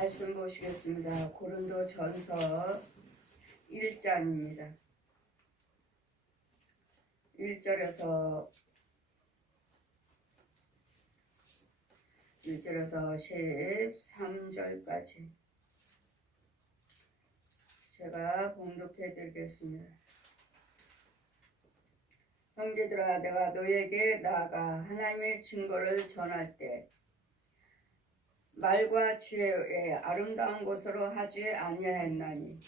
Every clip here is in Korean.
말씀 보시겠습니다. 고린도전서 1장입니다. 1절에서 13절까지 제가 봉독해 드리겠습니다. 형제들아, 내가 너에게 나아가 하나님의 증거를 전할 때 말과 지혜의 아름다운 것으로 하지 아니하였나니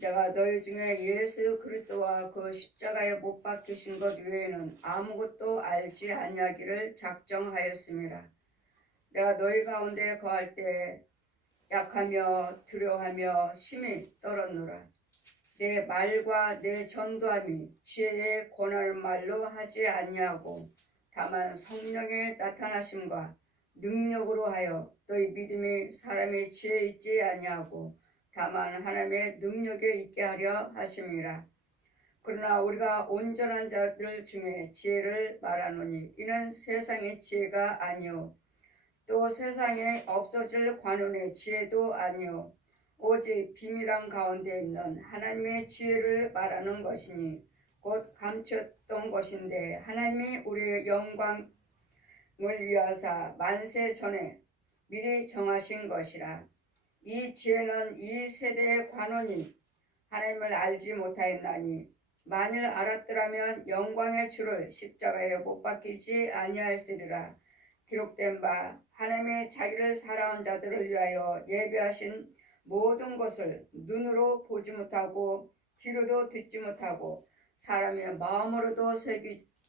내가 너희 중에 예수 그리스도와 그 십자가에 못 박히신 것 외에는 아무것도 알지 아니하기를 작정하였습니다. 내가 너희 가운데 거할 때 약하며 두려워하며 심히 떨었노라. 내 말과 내 전도함이 지혜의 권하는 말로 하지 아니하고 다만 성령의 나타나심과 능력으로 하여 너희 믿음이 사람의 지혜에 있지 아니하고 다만 하나님의 능력에 있게 하려 하심이라. 그러나 우리가 온전한 자들 중에 지혜를 말하노니 이는 세상의 지혜가 아니요 또 세상에 없어질 관원의 지혜도 아니요 오직 비밀한 가운데 있는 하나님의 지혜를 말하는 것이니 곧 감췄던 것인데 하나님이 우리의 영광을 위하사 만세 전에 미리 정하신 것이라. 이 지혜는 이 세대의 관원이 하나님을 알지 못하였나니 만일 알았더라면 영광의 주를 십자가에 못 박히지 아니하였으리라. 기록된 바 하나님의 자기를 사랑한 자들을 위하여 예비하신 모든 것을 눈으로 보지 못하고 귀로도 듣지 못하고 사람의 마음으로도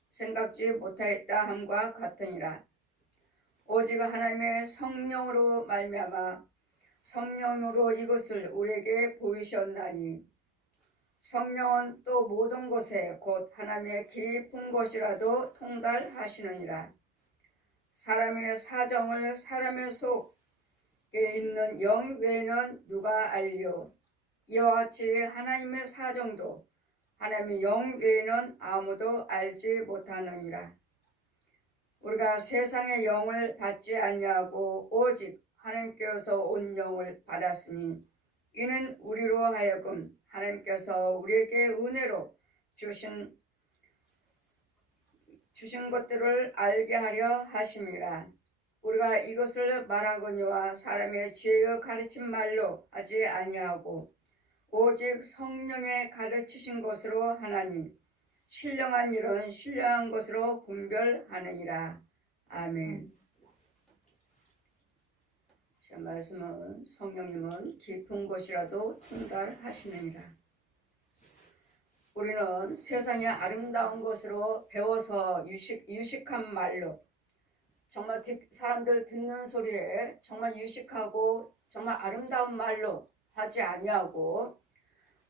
생각지 못하였다 함과 같으니라. 오직 하나님의 성령으로 말미암아 성령으로 이것을 우리에게 보이셨나니 성령은 또 모든 것에 곧 하나님의 깊은 것이라도 통달하시느니라. 사람의 사정을 사람의 속에 있는 영 외에는 누가 알리요? 이와 같이 하나님의 사정도 하나님의 영 외에는 아무도 알지 못하느니라. 우리가 세상의 영을 받지 아니하고 오직 하나님께로서 온 영을 받았으니 이는 우리로 하여금 하나님께서 우리에게 은혜로 주신 것들을 알게 하려 하심이라. 우리가 이것을 말하거니와 사람의 지혜의 가르친 말로 하지 아니하고 오직 성령의 가르치신 것으로 하나니 신령한 일은 신령한 것으로 분별하느니라. 아멘. 자, 말씀은 성령님은 깊은 것이라도 통달하시느니라. 우리는 세상의 아름다운 것으로 배워서 유식한 말로 정말 사람들 듣는 소리에 정말 유식하고 정말 아름다운 말로 하지 아니하고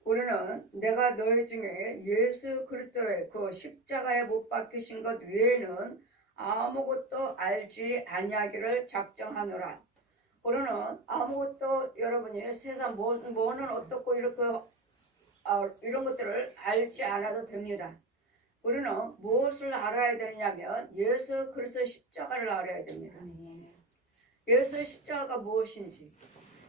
우리는 내가 너희 중에 예수 그리스도의 그 십자가에 못 박히신 것 외에는 아무것도 알지 아니하기를 작정하노라. 우리는 아무것도 여러분이 세상 뭐는 어떻고 이렇게 이런 것들을 알지 않아도 됩니다. 우리는 무엇을 알아야 되냐면 예수 그리스도 십자가를 알아야 됩니다. 예수 십자가가 무엇인지.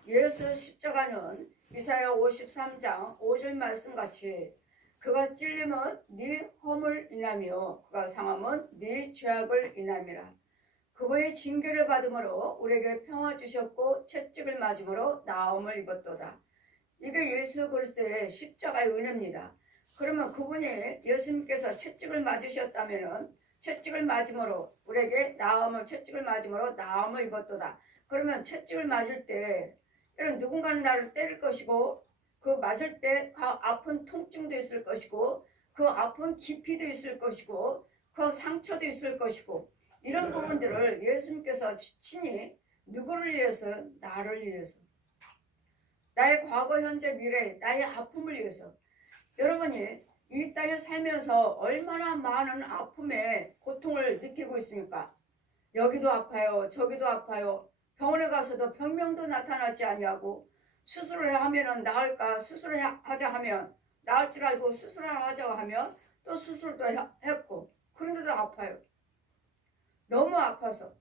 예수 십자가는 이사야 53장 5절 말씀같이 그가 찔림은 네 허물 인하며 그가 상함은 네 죄악을 인함이라. 그의 징계를 받음으로 우리에게 평화 주셨고 채찍을 맞음으로 나음을 입었도다. 이게 예수 그리스도의 십자가의 은혜입니다. 그러면 그분이 예수님께서 채찍을 맞으셨다면은 채찍을 맞음으로 우리에게 채찍을 맞음으로 나음을 입었도다. 그러면 채찍을 맞을 때 이런 누군가는 나를 때릴 것이고 그 맞을 때 그 아픈 통증도 있을 것이고 그 아픈 깊이도 있을 것이고 그 상처도 있을 것이고 이런 부분들을 예수님께서 친히 누구를 위해서? 나를 위해서. 나의 과거, 현재, 미래, 나의 아픔을 위해서. 여러분이 이 땅에 살면서 얼마나 많은 아픔의 고통을 느끼고 있습니까? 여기도 아파요, 저기도 아파요. 병원에 가서도 병명도 나타나지 아니하고 수술을 하면은 나을까? 수술을 하자 하면 나을 줄 알고 수술을 하자고 하면 또 수술도 했고 그런데도 아파요. 너무 아파서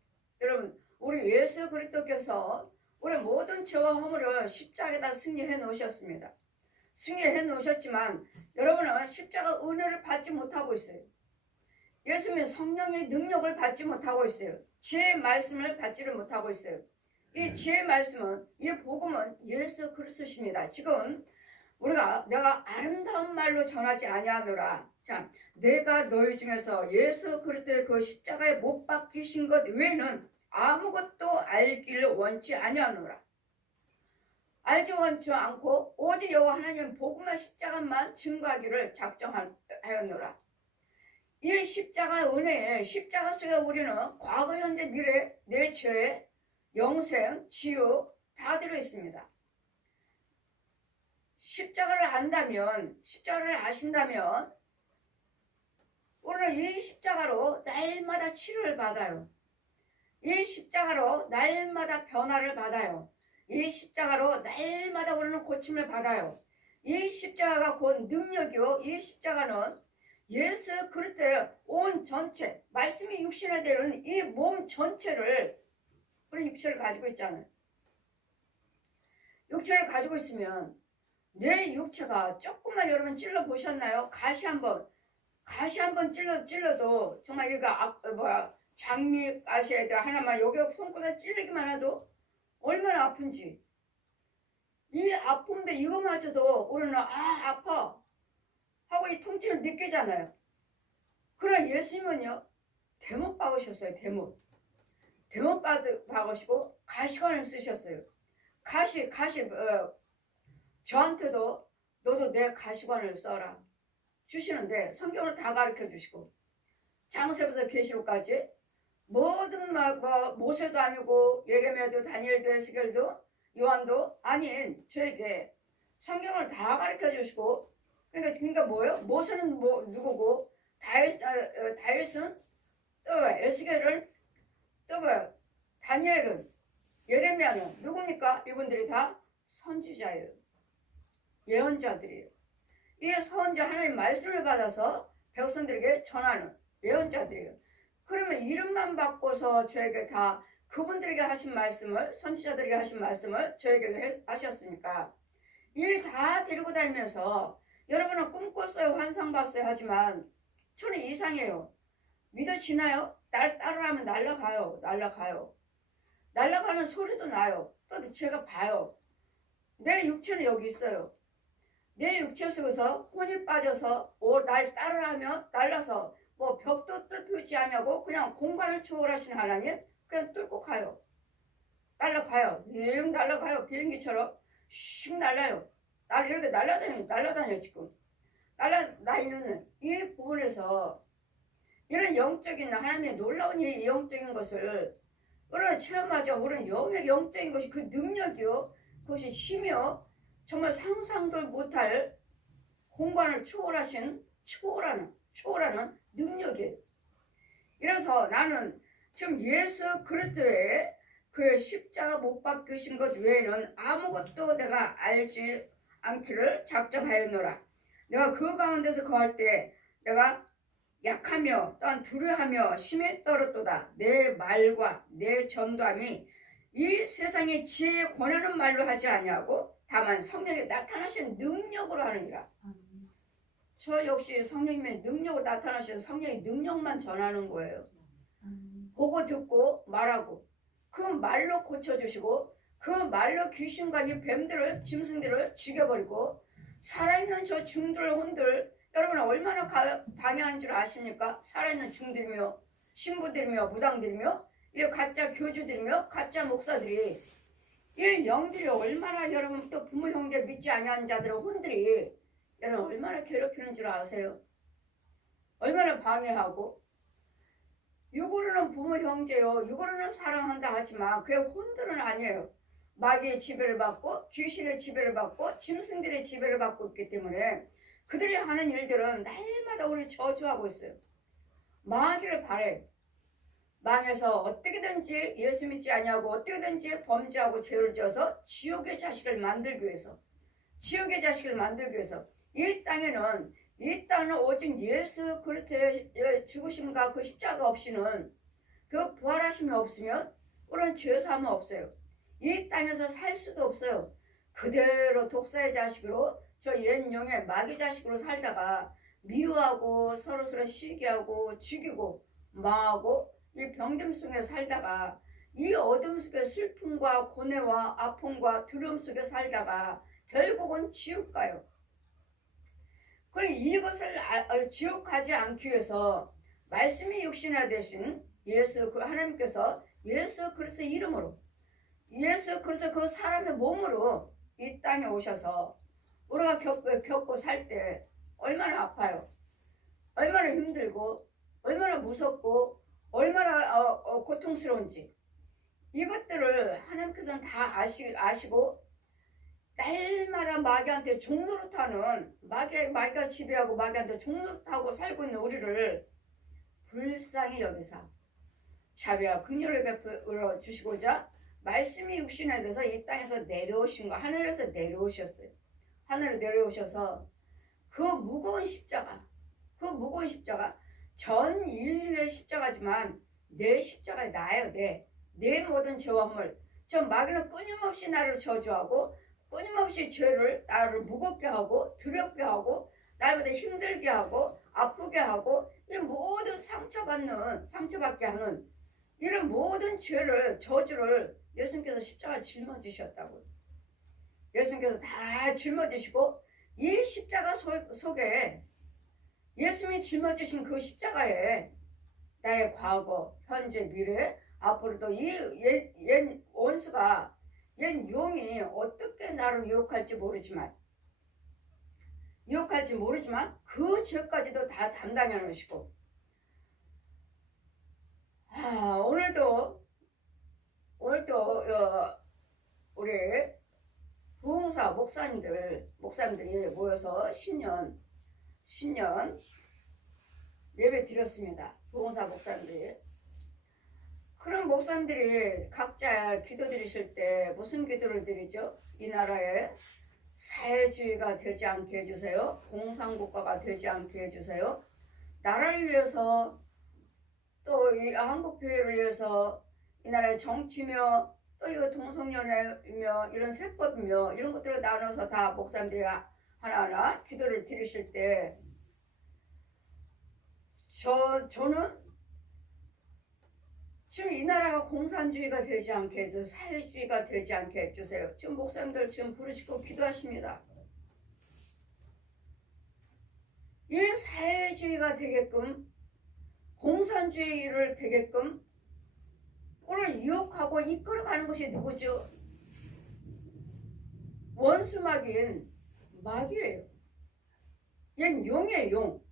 여러분 우리 예수 그리스도께서 우리 모든 죄와 허물을 십자가에다 승리해 놓으셨습니다. 승리해 놓으셨지만 여러분은 십자가 은혜를 받지 못하고 있어요. 예수님의 성령의 능력을 받지 못하고 있어요. 지혜의 말씀을 받지를 못하고 있어요. 이 지혜의 말씀은, 이 복음은 예수 그리스도십니다. 지금 내가 아름다운 말로 전하지 아니하노라. 자, 내가 너희 중에서 예수 그리스도의 그 십자가에 못 박히신 것 외에는 아무것도 알기를 원치 아니하노라. 알지 원치 않고 오직 여호와 하나님 복음과 십자가만 증거하기를 작정하였노라. 이 십자가 은혜에, 십자가 속에 우리는 과거, 현재, 미래, 내 죄, 영생, 지옥 다 들어있습니다. 십자가를 안다면, 십자가를 아신다면 우리는 이 십자가로 날마다 치료를 받아요. 이 십자가로 날마다 변화를 받아요. 이 십자가로 날마다 우리는 고침을 받아요. 이 십자가가 곧 능력이요, 이 십자가는 예수 그리스도의 온 전체, 말씀이 육신에 되는 이 몸 전체를, 우리 육체를 가지고 있잖아요. 육체를 가지고 있으면 내 육체가 조금만 여러분 찔러 보셨나요? 가시 한번 찔러도 정말 이거 장미 가시에다 하나만 여기 손바닥 찔리기만 해도 얼마나 아픈지. 이 아픈데 이거마저도 우리는 아파 하고 이 통증을 느끼잖아요. 그러나 예수님은요, 대못 박으셨어요. 대못 박으시고 가시관을 쓰셨어요. 저한테도 너도 내 가시관을 써라 주시는데, 성경을 다 가르쳐 주시고 창세부터 계시록까지 모든 모세도 아니고 예레미야도 다니엘도 에스겔도 요한도 아닌 저에게 성경을 다 가르쳐 주시고, 그러니까 뭐예요? 모세는 누구고, 다윗은 또 에스겔은 또 다니엘은, 예레미야는 누굽니까? 이분들이 다 선지자예요. 예언자들이에요. 이 선지자, 하나님 말씀을 받아서 백성들에게 전하는 예언자들이에요. 그러면 이름만 바꿔서 저에게 다 그분들에게 하신 말씀을, 선지자들에게 하신 말씀을 저에게 하셨으니까 이 다 데리고 다니면서 여러분은 꿈꿨어요, 환상 봤어요 하지만 저는 이상해요. 믿어지나요? 날 따라하면 날아가요. 날아가는 소리도 나요. 또 제가 봐요. 내 육체는 여기 있어요. 내 육체 속에서 혼이 빠져서 날 따라하며 날라서 벽도 뚫지 않냐고 그냥 공간을 초월하신 하나님, 그냥 뚫고 가요. 날아가요. 날아가요. 비행기처럼 슉 날아요. 이렇게 날아다녀요 지금. 날아다니는 이 부분에서 이런 영적인, 하나님의 놀라운 이 영적인 것을 우리는 체험하죠. 우리는 영적인 것이, 그 능력이요, 그것이 힘이요, 정말 상상도 못할 공간을 초월하는 능력이에요. 이래서 나는 지금 예수 그리스도의 그 십자가 못 박히신 것 외에는 아무것도 내가 알지 않기를 작정하였노라. 내가 그 가운데서 거할 때 내가 약하며 또한 두려워하며 심히 떨었도다. 내 말과 내 전도함이 이 세상의 지혜에 권하는 말로 하지 아니하고 다만 성령이 나타나신 능력으로 하느니라. 저 역시 성령님의 능력으로 나타나신 성령의 능력만 전하는 거예요. 보고 듣고 말하고 그 말로 고쳐주시고 그 말로 귀신과 이 뱀들을, 짐승들을 죽여버리고 살아있는 저 중들 혼들, 여러분 얼마나 방해하는 줄 아십니까? 살아있는 중들이며 신부들이며 무당들이며 이 가짜 교주들이며 가짜 목사들이, 이 영들이 얼마나 여러분, 또 부모 형제 믿지 아니하는 자들의 혼들이 여러분 얼마나 괴롭히는 줄 아세요? 얼마나 방해하고. 육으로는 부모 형제요, 육으로는 사랑한다 하지만 그의 혼들은 아니에요. 마귀의 지배를 받고 귀신의 지배를 받고 짐승들의 지배를 받고 있기 때문에 그들이 하는 일들은 날마다 우리 저주하고 있어요. 망하기를 바래. 망해서 어떻게든지 예수 믿지 아니하고 어떻게든지 범죄하고 죄를 지어서 지옥의 자식을 만들기 위해서, 이 땅은 오직 예수 그리스도의 죽으심과 그 십자가 없이는, 그 부활하심이 없으면 우리는 죄 사함은 없어요. 이 땅에서 살 수도 없어요. 그대로 독사의 자식으로 저 옛 용의 마귀 자식으로 살다가 미워하고 서로서로 시기하고 죽이고 망하고 이 병듦 속에 살다가 이 어둠 속에 슬픔과 고뇌와 아픔과 두려움 속에 살다가 결국은 지옥 가요. 그래 이것을 지옥 가지 않기 위해서 말씀이 육신화 되신 예수 하나님께서 예수 그리스도 이름으로 예수 그리스도 그 사람의 몸으로 이 땅에 오셔서 우리가 겪고 살 때 얼마나 아파요. 얼마나 힘들고 얼마나 무섭고 얼마나 고통스러운지 이것들을 하나님께서는 다 아시고 날마다 마귀한테 종노릇하는 마귀가 지배하고 마귀한테 종노릇하고 살고 있는 우리를 불쌍히 여기사 자비와 긍휼을 베풀어 주시고자 말씀이 육신에 대해서 이 땅에서 내려오신 거 하늘에서 내려오셨어요. 하늘에 내려오셔서 그 무거운 십자가 전 인류의 십자가지만 내 십자가에 나예요. 내 모든 죄와 허물 저 마귀는 끊임없이 나를 저주하고 끊임없이 죄를 나를 무겁게 하고 두렵게 하고 나보다 힘들게 하고 아프게 하고 이 모든 상처받게 하는 이런 모든 죄를 저주를 예수님께서 십자가 짊어지셨다고요. 예수님께서 다 짊어지시고 이 십자가 속에 예수님이 짊어지신 그 십자가에 나의 과거, 현재, 미래 앞으로도 이 옛 원수가 옛 용이 어떻게 나를 유혹할지 모르지만 그 죄까지도 다 담당해 놓으시고 오늘도 우리 부흥사 목사님들이 모여서 신년 예배 드렸습니다. 부흥사 목사님들이. 그런 목사님들이 각자 기도 드리실 때 무슨 기도를 드리죠? 이 나라에 사회주의가 되지 않게 해주세요. 공산국가가 되지 않게 해주세요. 나라를 위해서 또 이 한국교회를 위해서 이 나라의 정치며 또 이거 동성연애며 이런 세법이며 이런 것들을 나눠서 다 목사님들이 하나하나 기도를 드리실 때 저는 지금 이 나라가 공산주의가 되지 않게 해서 사회주의가 되지 않게 해주세요. 지금 목사님들 지금 부르시고 기도하십니다. 이 사회주의가 되게끔 공산주의를 되게끔 오늘 유혹하고 이끌어가는 것이 누구죠? 원수 마귀예요. 얘는 용이에요, 용.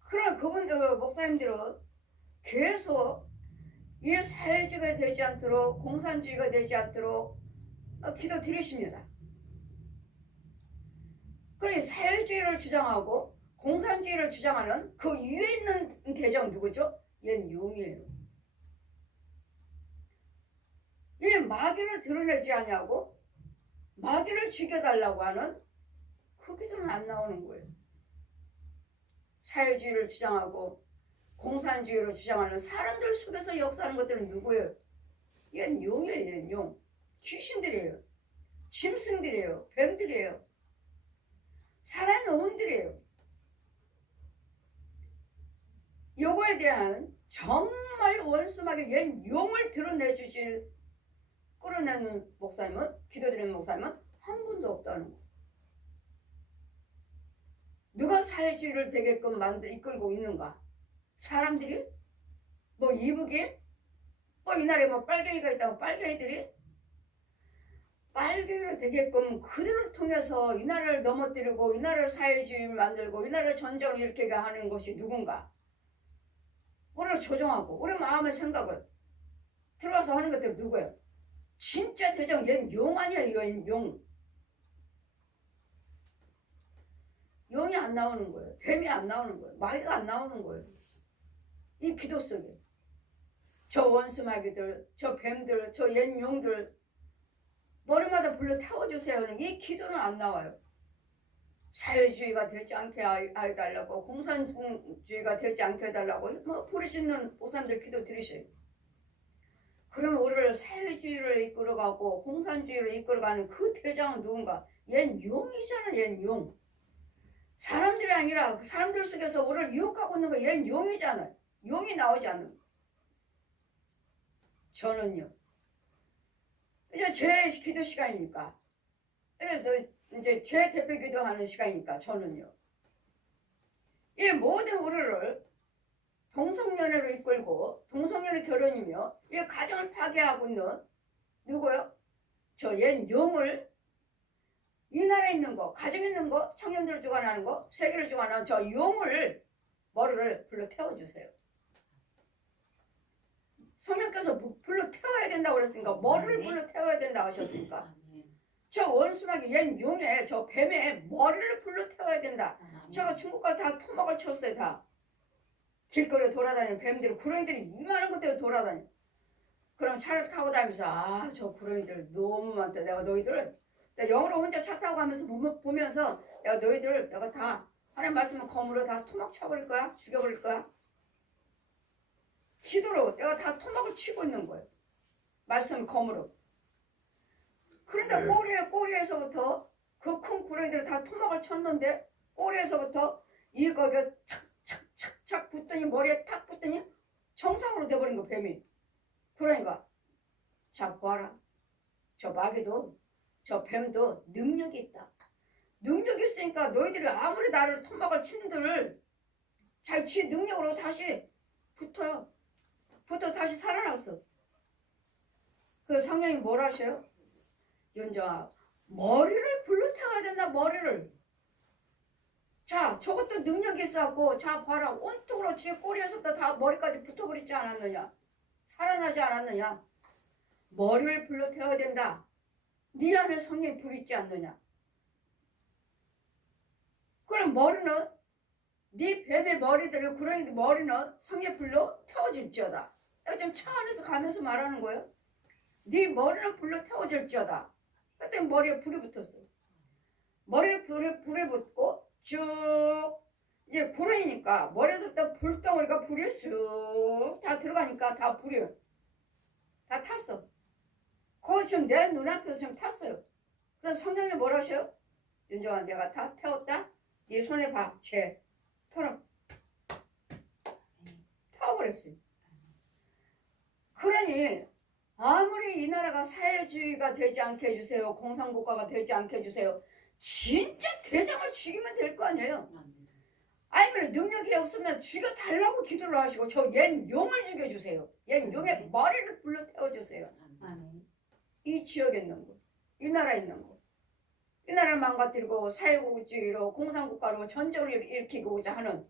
그러나 목사님들은 계속 이 사회주의가 되지 않도록 공산주의가 되지 않도록 기도 드리십니다. 그러니 사회주의를 주장하고 공산주의를 주장하는 그 위에 있는 대적 누구죠? 얘는 용이에요. 이 마귀를 드러내지 않냐고 마귀를 죽여달라고 하는 그 기도는 안 나오는 거예요. 사회주의를 주장하고 공산주의를 주장하는 사람들 속에서 역사하는 것들은 누구예요? 얘는 용이에요. 얘는 용. 귀신들이에요. 짐승들이에요. 뱀들이에요. 살아있는 혼들이에요. 요거에 대한 정말 원수막에 얘는 용을 드러내주지 끌어내는 목사님은 기도드리는 목사님은 한 분도 없다는 거. 누가 사회주의를 되게끔 이끌고 있는가? 사람들이? 뭐 이북이? 이 나라에 뭐 빨갱이가 있다고 빨갱이들이? 빨갱이를 되게끔 그들을 통해서 이 나라를 넘어뜨리고 이 나라를 사회주의 만들고 이 나라를 전쟁을 일으키게 하는 것이 누군가? 우리를 조종하고 우리 마음의 생각을 들어와서 하는 것들이 누구예요? 진짜 대장 얘는 용 아니야. 얘는 용. 용이 안 나오는 거예요. 뱀이 안 나오는 거예요. 마귀가 안 나오는 거예요. 이 기도 속에 저 원수마귀들, 저 뱀들, 저 옛 용들 머리마다 불러 태워주세요. 이 기도는 안 나와요. 사회주의가 되지 않게 해달라고 공산주의가 되지 않게 해달라고 부르시는 목사님들 기도 드리셔요. 그러면 우리를 이끌어가고 공산주의로 이끌어가는 그 대장은 누군가? 얜 용이잖아. 얜 용. 사람들이 아니라 사람들 속에서 우리를 유혹하고 있는 거 얜 용이잖아. 용이 나오지 않는 거. 저는요. 이제 제 기도 시간이니까. 이제 제 대표 기도하는 시간이니까 저는요. 이 모든 우리를 동성연애로 이끌고 동성연애 결혼이며 이 가정을 파괴하고 있는 누구요? 저 옛 용을 이 나라에 있는 거, 가정에 있는 거, 청년들을 주관하는 거, 세계를 주관하는 저 용을 머리를 불러 태워주세요. 성령께서 불러 태워야 된다고 그랬으니까 머리를 불러 태워야 된다고 하셨으니까 저 원수막이 옛 용에 저 뱀에 머리를 불러 태워야 된다. 제가 중국과 다 토막을 쳤어요. 다 길거리에 돌아다니는 뱀들이 구렁이들이 이만한 것 때문에 돌아다녀. 그럼 차를 타고 다니면서 아 저 구렁이들 너무 많다. 내가 너희들을 영으로 혼자 차 타고 가면서 보면서 내가 너희들을 내가 다 하나님 말씀은 검으로 다 토막 쳐버릴 거야. 죽여버릴 거야. 기도로 내가 다 토막을 치고 있는 거예요. 말씀 검으로. 그런데 꼬리에서부터 그 큰 구렁이들을 다 토막을 쳤는데 꼬리에서부터 이거가 착착착착 붙더니 머리에 탁 붙더니 정상으로 돼버린 거 뱀이. 그러니까 자 봐라. 저 마귀도 저 뱀도 능력이 있다. 능력이 있으니까 너희들이 아무리 나를 토막을 친들 자기 능력으로 다시 붙어요. 붙어 다시 살아났어. 그 성령이 뭘 하셔요? 윤정아 머리를 불러 태워야 된다. 머리를. 자 저것도 능력이 있어갖고 자 봐라 온통으로 지 꼬리에서부터 다 머리까지 붙어버리지 않았느냐. 살아나지 않았느냐. 머리를 불러 태워야 된다. 네 안에 성령이 불이 있지 않느냐. 그럼 머리는 네 뱀의 머리들이 구렁이 머리는 성령의 불로 태워질지어다. 내가 지금 차 안에서 가면서 말하는 거예요. 네 머리는 불로 태워질지어다. 그때 머리에 불이 붙었어. 머리에 불이 붙고 쭉 이제 구렁이니까 머리에서부터 불덩어리가 불이 쑥 다 들어가니까 다 불이 다 탔어. 거기 지금 내 눈앞에서 지금 탔어요. 그래서 성령이 뭐라 하셔요? 윤정아 내가 다 태웠다. 네 손에 봐. 쟤 털어. 태워버렸어요. 그러니 아무리 이 나라가 사회주의가 되지 않게 해주세요. 공산국가가 되지 않게 해주세요. 진짜 대장을 죽이면 될 거 아니에요. 아니면 능력이 없으면 죽여달라고 기도를 하시고 저 옛 용을 죽여주세요. 옛 용의 머리를 불러 태워주세요. 이 지역에 있는 거, 이 나라에 있는 거, 이 나라를 망가뜨리고 사회주의로 공산국가로 전쟁을 일으키고자 하는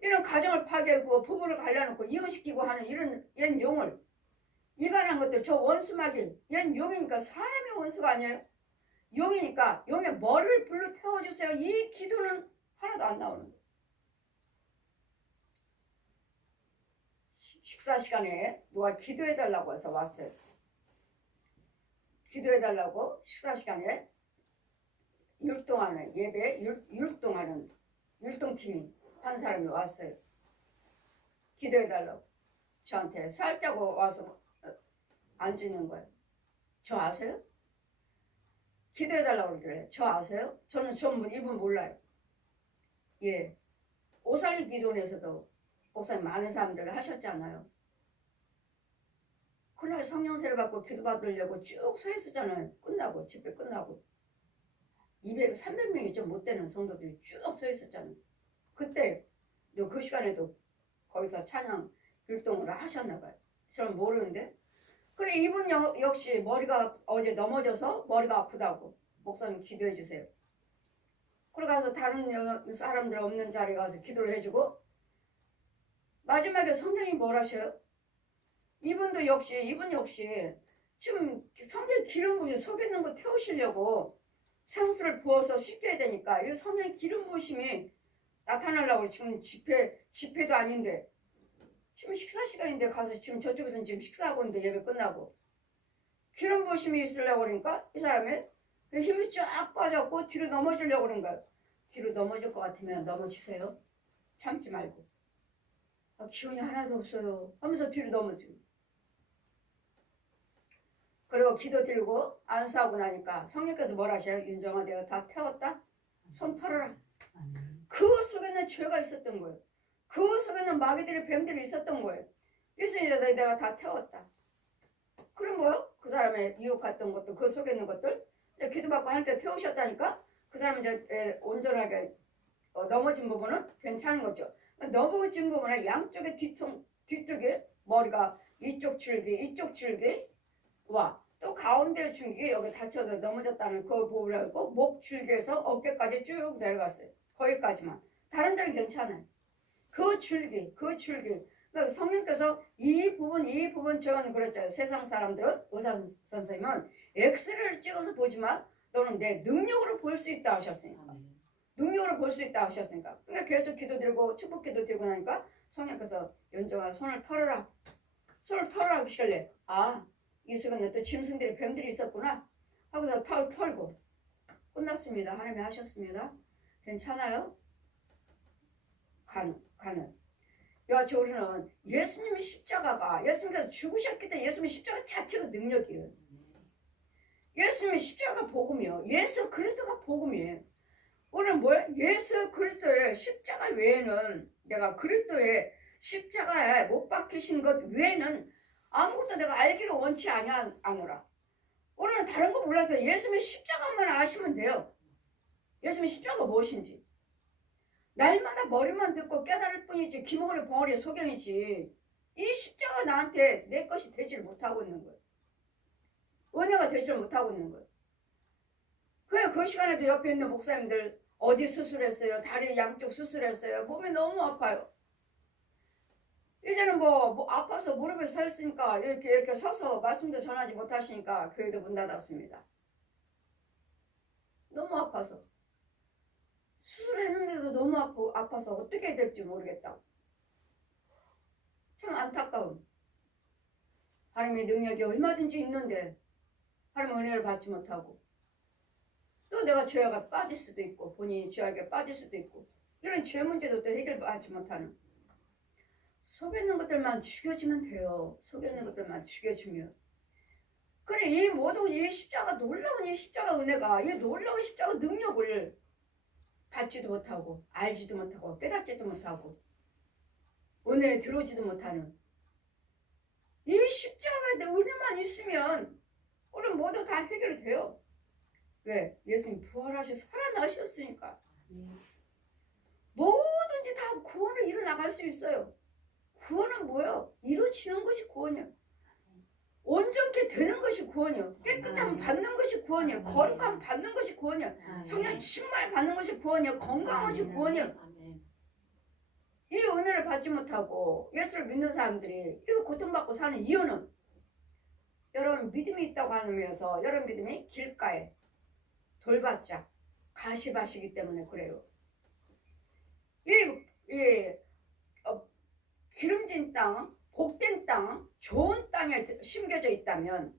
이런 가정을 파괴하고 부부를 갈라놓고 이혼시키고 하는 이런 옛 용을 이간한 것들 저 원수막이 옛 용이니까 사람의 원수가 아니에요. 용이니까 용의 머리를 불러 태워주세요. 이 기도는 하나도 안 나오는 거예요. 식사 시간에 누가 기도해달라고 해서 왔어요. 기도해달라고 식사 시간에 율동하는 예배 율동하는 율동팀이 한 사람이 왔어요. 기도해달라고 저한테 살짝 와서 앉는 거예요. 저 아세요? 기도해달라고 그래. 저 아세요? 저는 이분 몰라요. 예, 오살리 기도원에서도 목사님 많은 사람들 하셨잖아요. 그날 성령세를 받고 기도받으려고 쭉 서 있었잖아요. 끝나고 집회 끝나고 300명이 좀 못 되는 성도들이 쭉 서 있었잖아요. 그때 그 시간에도 거기서 찬양 율동을 하셨나 봐요. 저는 모르는데 그래 이분 역시 머리가 어제 넘어져서 머리가 아프다고 목사님 기도해 주세요. 그래 가서 다른 사람들 없는 자리에 가서 기도를 해주고 마지막에 성령이 뭘 하셔요? 이분 역시 지금 성령 기름 부으시 속에 있는 거 태우시려고 상수를 부어서 씻겨야 되니까 이 성령 기름 부으심이 나타나려고 지금 집회도 아닌데 지금 식사 시간인데 가서 지금 저쪽에서는 지금 식사하고 있는데 예배 끝나고 기름 부으심이 있으려고 그러니까 이 사람이 힘이 쫙 빠졌고 뒤로 넘어지려고 그런 거예요. 뒤로 넘어질 것 같으면 넘어지세요. 참지 말고. 기운이 하나도 없어요 하면서 뒤로 넘어지고 그리고 기도 드리고 안수하고 나니까 성령께서 뭐라 하셔요? 윤정아, 내가 다 태웠다. 손 털어라. 그 속에는 죄가 있었던 거예요. 그 속에는 마귀들이 뱀들이 있었던 거예요. 그래서 이제 내가 다 태웠다. 그럼 뭐요? 그 사람의 유혹했던 것들, 그 속에 있는 것들 기도받고 하나님께 태우셨다니까 그 사람은 이제 온전하게 넘어진 부분은 괜찮은 거죠. 넘어진 부분은 양쪽의 뒤쪽에 머리가 이쪽 줄기와 또 가운데 줄기 여기 다쳐서 넘어졌다는 그 부분을 갖고 목 줄기에서 어깨까지 쭉 내려갔어요. 거기까지만. 다른 데는 괜찮아요. 그 줄기. 그러니까 성령께서 이 부분 저는 그랬죠. 세상 사람들은 의사 선생님은 엑스레이를 찍어서 보지만 너는 내 능력으로 볼 수 있다 하셨으니까. 능력으로 볼 수 있다 하셨으니까. 그러니까 계속 기도드리고 축복기도 드리고 나니까 성령께서 연정아 손을 털어라. 손을 털어라 하시길래 이 속에 또 짐승들이 뱀들이 있었구나 하고서 털고 끝났습니다. 하나님이 하셨습니다. 괜찮아요? 가는. 여하튼 우리는 예수님의 십자가가 예수님께서 죽으셨기 때문에 예수님의 십자가 자체가 능력이에요. 예수님의 십자가가 복음이요. 예수 그리스도가 복음이에요. 우리는 뭐예요? 예수 그리스도의 십자가 외에는 내가 그리스도의 십자가에 못 박히신 것 외에는 아무것도 내가 알기를 원치 않으라. 우리는 다른 거 몰라도 예수님의 십자가만 아시면 돼요. 예수님의 십자가가 무엇인지. 날마다 머리만 듣고 깨달을 뿐이지 기모리 벙어리 소경이지. 이 십자가 나한테 내 것이 되지를 못하고 있는 거예요. 은혜가 되지를 못하고 있는 거예요. 그래 그 시간에도 옆에 있는 목사님들 어디 수술했어요? 다리 양쪽 수술했어요. 몸이 너무 아파요. 이제는 뭐 아파서 무릎에 서 있으니까 이렇게 서서 말씀도 전하지 못하시니까 교회도 문 닫았습니다. 너무 아파서. 수술했는데도 너무 아파서 어떻게 해야 될지 모르겠다고. 참 안타까움. 하나님의 능력이 얼마든지 있는데 하나님의 은혜를 받지 못하고 또 내가 죄악에 빠질 수도 있고 본인이 죄악에 빠질 수도 있고 이런 죄 문제도 또 해결받지 못하는 속에 있는 것들만 죽여주면 돼요. 속에 있는 것들만 죽여주면. 그래 이 모든 이 십자가 놀라운 이 십자가 은혜가 이 놀라운 십자가 능력을 받지도 못하고 알지도 못하고 깨닫지도 못하고 은혜를 들어오지도 못하는 이 십자가의 은혜만 있으면 우리는 모두 다 해결이 돼요. 왜? 예수님 부활하셔 살아나셨으니까 뭐든지 다 구원을 이뤄나갈 수 있어요. 구원은 뭐예요? 이루어지는 것이 구원이에요. 온전케 되는 것이 구원이에요. 깨끗함 받는 것이 구원이에요. 거룩함 받는 것이 구원이에요. 성령 충만을 받는 것이 구원이에요. 건강한 것이 구원이에요. 이 은혜를 받지 못하고 예수를 믿는 사람들이 이렇게 고통받고 사는 이유는 여러분 믿음이 있다고 하면서 여러분 믿음이 길가에 돌밭자 가시밭이기 때문에 그래요. 기름진 땅, 복된 땅, 좋은 땅에 심겨져 있다면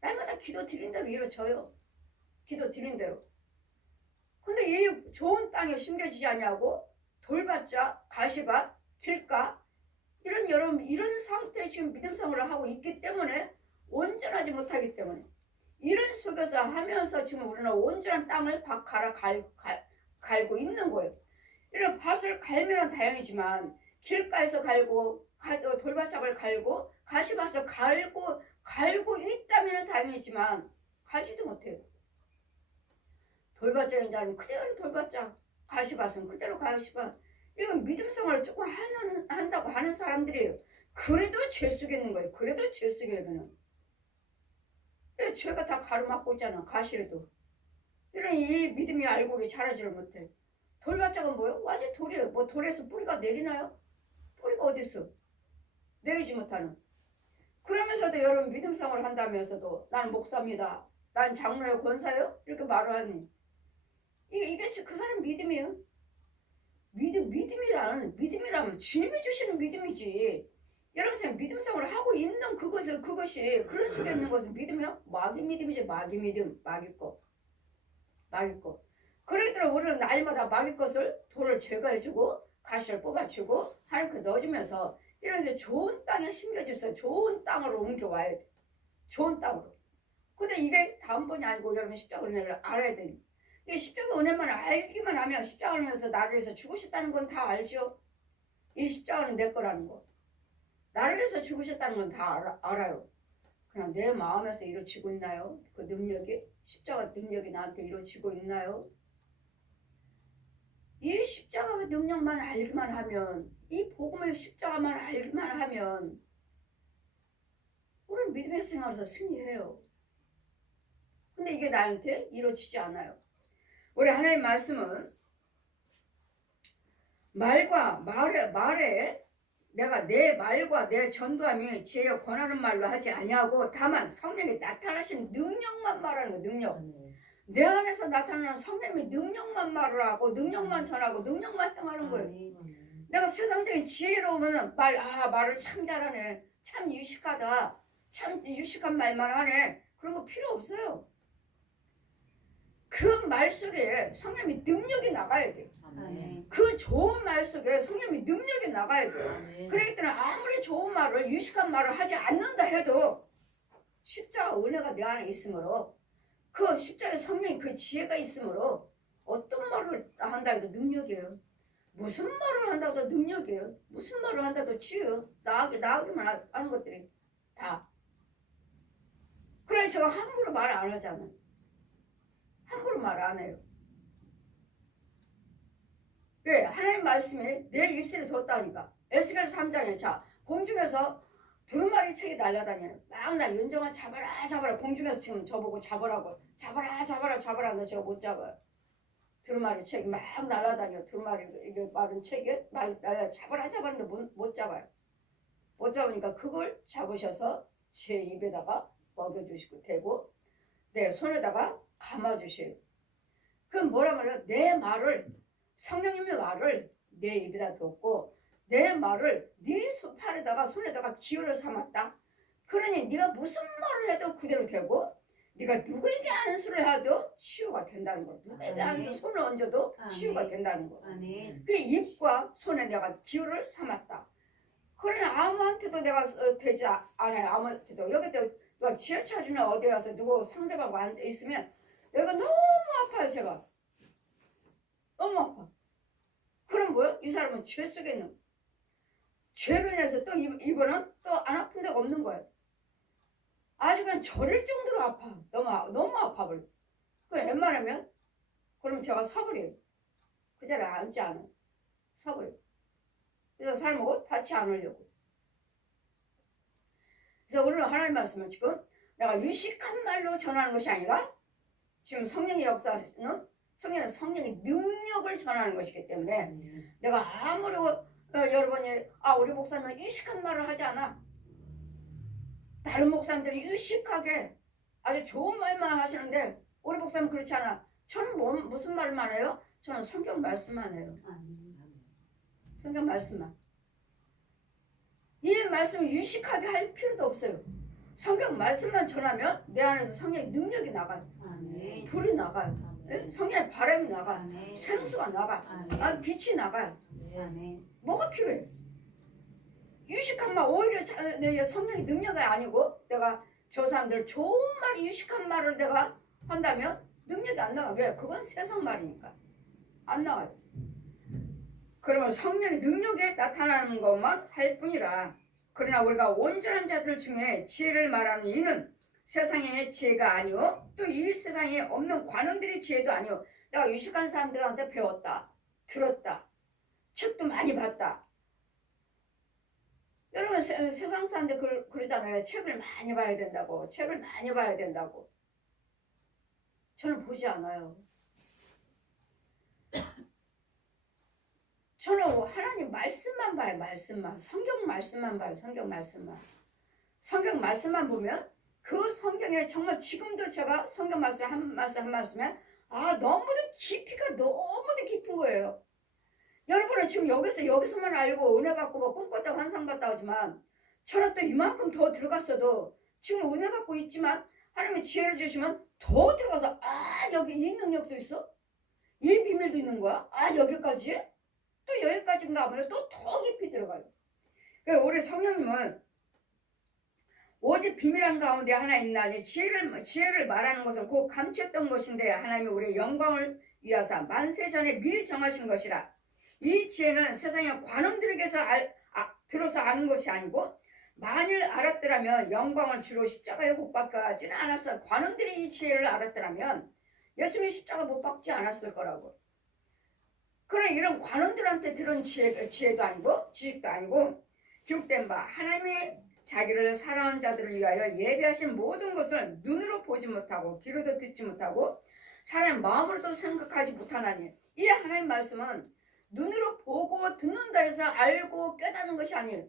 날마다 기도 드린 대로 이루어져요. 기도 드린 대로. 근데 이 좋은 땅에 심겨지지 아니하고 돌밭자, 가시밭, 길가 이런 상태에 지금 믿음 생활을 하고 있기 때문에 온전하지 못하기 때문에 이런 속에서 하면서 지금 우리는 온전한 땅을 갈고 있는 거예요. 이런 밭을 갈면 다행이지만 길가에서 갈고 돌밭잡을 갈고 가시밭을 갈고 있다면 다행이지만 갈지도 못해요. 돌밭잡인 자는 그대로 돌밭잡, 가시밭은 그대로 가시밭. 이건 믿음 생활을 조금 한다고 하는 사람들이에요. 그래도 죄 속에 있는 거예요. 그래도 죄 속에 있는. 죄가 다 가로막고 있잖아. 가시래도. 이런 이 믿음이 알고 자라지를 못해. 돌밭잡은 뭐예요? 완전 돌이에요. 뭐 돌에서 뿌리가 내리나요? 뿌리가 어디 있어? 내리지 못하는. 그러면서도 여러분 믿음 생활을 한다면서도 나는 목사입니다. 나는 장로예요, 권사예요? 이렇게 말을 하니 이게 그 사람 믿음이에요. 믿음이라면 주님이 주시는 믿음이지. 여러분 지금 믿음 생활을 하고 있는 그것이 그런 속에 있는 것은 믿음이요? 마귀 믿음이지. 마귀 믿음, 마귀 거. 그러기 때문에 우리는 날마다 마귀 것을 돌을 제거해주고 가시를 뽑아주고 하나님께 넣어주면서 이런 게 좋은 땅에 심겨져서 좋은 땅으로 옮겨와야 돼. 좋은 땅으로. 근데 이게 다음번이 아니고 여러분 십자가 은혜를 알아야 돼. 이게 십자가 은혜만 알기만 하면 십자가 은혜에서 나를 위해서 죽으셨다는 건 다 알죠. 이 십자가는 내 거라는 거. 나를 위해서 죽으셨다는 건 다 알아요. 그냥 내 마음에서 이루어지고 있나요? 그 능력이? 십자가 능력이 나한테 이루어지고 있나요? 이 십자가의 능력만 알기만 하면, 이 복음의 십자가만 알기만 하면 우리는 믿음의 생활에서 승리해요. 근데 이게 나한테 이루어지지 않아요. 우리 하나님의 말씀은 말에 내가 내 말과 내 전도함이 지혜와 권하는 말로 하지 아니하고 다만 성령이 나타나신 능력만 말하는 거예요. 능력. 내 안에서 나타나는 성령의 능력만 말을 하고 능력만 전하고 능력만 행하는 거예요. 내가 세상적인 지혜로우면 말을 참 잘하네. 참 유식하다. 참 유식한 말만 하네. 그런 거 필요 없어요. 그 말 속에 성령의 능력이 나가야 돼요. 그 좋은 말 속에 성령의 능력이 나가야 돼요. 그렇기 때문에 아무리 좋은 말을 유식한 말을 하지 않는다 해도 십자가 은혜가 내 안에 있으므로 그 십자가의 성령이 그 지혜가 있으므로 어떤 말을 한다 해도 능력이에요. 무슨 말을 한다고 해도 능력이에요. 무슨 말을 한다도 지혜요. 나가기만 하는 것들이 다. 그래 제가 함부로 말 안 하잖아요. 함부로 말 안 해요. 왜? 하나님 말씀이 내 입술에 뒀다니까. 에스겔 3장에 자 공중에서 두루마리 책이 날아다녀요. 막 날 윤정아 잡아라. 공중에서 지금 저보고 잡으라고. 잡아라. 너 제가 못 잡아요. 두루마리 책이 막 날아다녀. 두루마리 이게 마른 책이 잡아라는데 못 잡아요. 못 잡으니까 그걸 잡으셔서 제 입에다가 먹여주시고 대고 내 손에다가 감아주세요. 그럼 뭐라 말해요? 내 말을 성령님의 말을 내 입에다 뒀고 내 말을 네 손에다가 기호를 삼았다. 그러니 네가 무슨 말을 해도 그대로 되고 네가 누구에게 안수를 해도 치유가 된다는 거. 누구에게 안수 손을 얹어도 치유가 된다는 거. 그 입과 손에 내가 기호를 삼았다. 그러니 아무한테도 내가 되지 않아요. 아무한테도. 여기 지하철이나 어디 가서 누구 상대방과 앉아 있으면 내가 너무 아파요. 제가 너무 아파. 그럼 뭐야? 이 사람은 죄 속에 있는 죄로 인해서 또 이번은 또 안 아픈 데가 없는 거예요. 아주 그냥 저릴 정도로 아파. 너무 아파버려. 그 웬만하면 그럼 제가 서버려요. 그 자리에 앉지 않아요. 서버려요. 그래서 삶하고 닿지 않으려고. 그래서 오늘 하나님 말씀은 지금 내가 유식한 말로 전하는 것이 아니라 지금 성령의 역사는 성령의 능력을 전하는 것이기 때문에 내가 아무리 여러분이 우리 목사님은 유식한 말을 하지 않아. 다른 목사님들이 유식하게 아주 좋은 말만 하시는데 우리 목사님은 그렇지 않아. 저는 무슨 말만 해요? 저는 성경 말씀만 해요. 성경 말씀만. 이 말씀을 유식하게 할 필요도 없어요. 성경 말씀만 전하면 내 안에서 성령의 능력이 나가요. 불이 나가요. 성령의 바람이 나가. 생수가 나가. 빛이 나가요. 뭐가 필요해? 유식한 말 오히려 내 성령의 능력이 아니고 내가 저 사람들 좋은 말 유식한 말을 내가 한다면 능력이 안 나와. 왜? 그건 세상 말이니까 안 나와요. 그러면 성령의 능력에 나타나는 것만 할 뿐이라. 그러나 우리가 온전한 자들 중에 지혜를 말하는 이는 세상의 지혜가 아니오 또 이 세상에 없는 관원들의 지혜도 아니오. 내가 유식한 사람들한테 배웠다. 들었다. 책도 많이 봤다. 여러분 세상 사람들 그러잖아요. 책을 많이 봐야 된다고. 저는 보지 않아요. 저는 하나님 말씀만 봐요. 성경 말씀만 봐요. 성경 말씀만 보면 그 성경에 정말 지금도 제가 성경 말씀 한 말씀에 너무도 깊은 거예요. 여러분은 지금 여기서만 알고 은혜 받고 뭐 꿈꿨다 환상 받다 하지만 저는 또 이만큼 더 들어갔어도 지금 은혜 받고 있지만 하나님의 지혜를 주시면 더 들어가서 여기 이 능력도 있어? 이 비밀도 있는 거야? 여기까지? 또 여기까지인가 하면 또 더 깊이 들어가요. 우리 성령님은 오직 비밀한 가운데 하나 있나니 지혜를 말하는 것은 곧 감추었던 것인데 하나님이 우리의 영광을 위하사 만세 전에 미리 정하신 것이라. 이 지혜는 세상의 관원들에게서 들어서 아는 것이 아니고 만일 알았더라면 영광을 주로 십자가에 못 박지는 않았어요. 관원들이 이 지혜를 알았더라면 예수님이 십자가 못 박지 않았을 거라고. 그래 이런 관원들한테 들은 지혜도 아니고 지식도 아니고 기록된 바 하나님의 자기를 사랑하는 자들을 위하여 예비하신 모든 것을 눈으로 보지 못하고 귀로도 듣지 못하고 사람의 마음으로도 생각하지 못하나니. 이 하나님 말씀은 눈으로 보고 듣는다 해서 알고 깨닫는 것이 아니에요.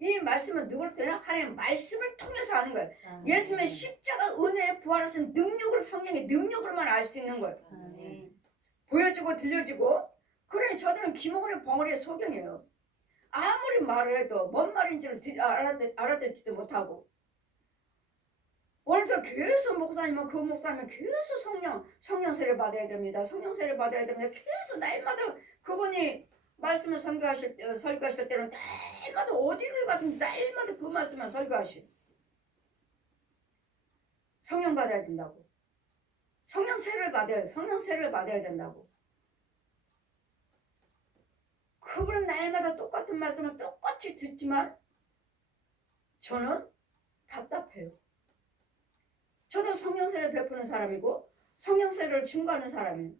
이 말씀은 누구로부터 하나님 말씀을 통해서 아는 거예요. 예수님의 십자가 은혜에 부활하신 능력으로 성령의 능력으로만 알 수 있는 거예요. 보여주고 들려주고. 그러니 저들은 김홍원의 벙어리의 소경이에요. 아무리 말을 해도 뭔 말인지를 알아듣지도 못하고. 오늘도 계속 목사님은 그 목사님은 계속 성령 세례 받아야 됩니다. 성령 세례 받아야 됩니다. 계속 날마다 그분이 말씀을 설교하실 때는 날마다 어디를 가든 날마다 그 말씀을 설교하시. 성령 받아야 된다고. 성령 세례를 받아야 된다고. 그분은 날마다 똑같은 말씀을 똑같이 듣지만 저는 답답해요. 저도 성령세를 베푸는 사람이고 성령세를 증거하는 사람이에요.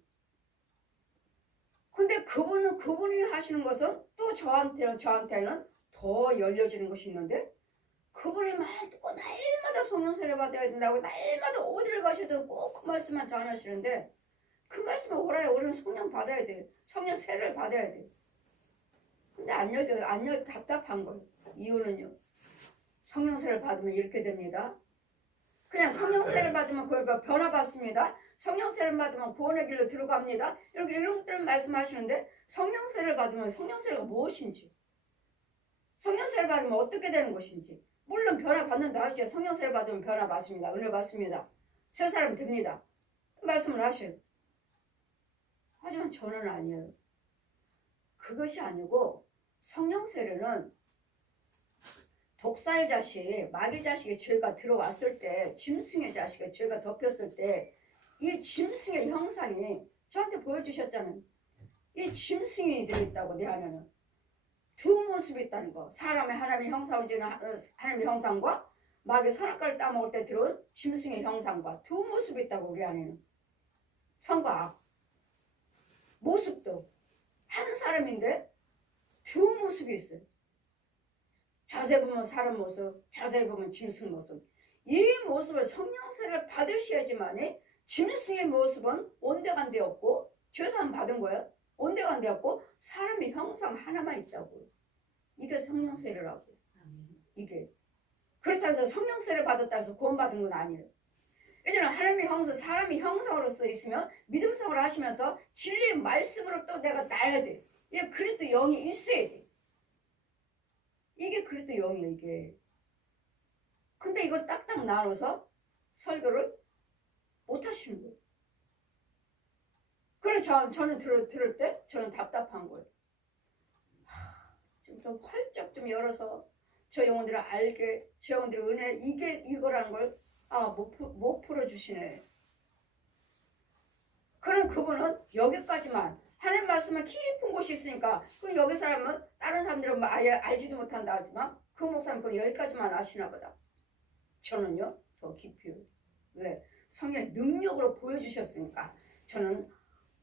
근데 그분이 하시는 것은 또 저한테는 더 열려지는 것이 있는데 그분이 말 듣고 날마다 성령세를 받아야 된다고 날마다 어디를 가셔도 꼭 그 말씀만 전하시는데 그 말씀을 오라요. 우리는 성령 받아야 돼요. 성령세를 받아야 돼요. 근데 안 열려요. 답답한 거예요. 이유는요. 성령세를 받으면 이렇게 됩니다. 그냥 성령세를 받으면 그걸 변화받습니다. 성령세를 받으면 구원의 길로 들어갑니다. 이런 것들을 말씀하시는데 성령세를 받으면 성령세가 무엇인지, 성령세를 받으면 어떻게 되는 것인지. 물론 변화받는다 하시죠. 성령세를 받으면 변화받습니다. 은혜 받습니다. 새 사람 됩니다. 말씀을 하셔요. 하지만 저는 아니에요. 그것이 아니고 성령세례는 독사의 자식, 마귀 자식의 죄가 들어왔을 때, 짐승의 자식의 죄가 덮였을 때 이 짐승의 형상이 저한테 보여주셨잖아요. 이 짐승이 들어있다고 내 안에는. 두 모습이 있다는 거. 사람의 하나님의 형상을 지는 하나님의 형상과 마귀 선악과를 따먹을 때 들어온 짐승의 형상과 두 모습이 있다고 우리 안에는. 선과 악. 모습도 한 사람인데 두 모습이 있어요. 자세히 보면 사람 모습, 자세히 보면 짐승 모습. 이 모습을 성령세를 받으셔야지만이 짐승의 모습은 온데간데 없고 죄사함 받은 거예요. 온데간데 없고 사람의 형상 하나만 있다고요. 이게 성령세례라고. 이게. 그렇다고 해서 성령세를 받았다 해서 구원받은 건 아니에요. 예전에 하나님의 형상, 사람이 형상으로서 있으면 믿음성을 하시면서 진리의 말씀으로 또 내가 나야 돼. 이게 그리스도 영이 있어야 돼. 이게 그리스도 영이에요, 이게. 근데 이걸 딱딱 나눠서 설교를 못 하시는 거예요. 그래서 저는 들을 때 저는 답답한 거예요. 좀 더 활짝 좀 열어서 저 영혼들을 알게, 저 영혼들의 은혜, 이거라는 걸 못 풀어주시네. 그럼 그분은 여기까지만, 하나님 말씀은 깊은 곳이 있으니까, 그럼 여기 사람은 다른 사람들은 아예 알지도 못한다 하지만 그 목사님은 그럼 여기까지만 아시나 보다. 저는요 더 깊이요. 왜? 성령의 능력으로 보여주셨으니까. 저는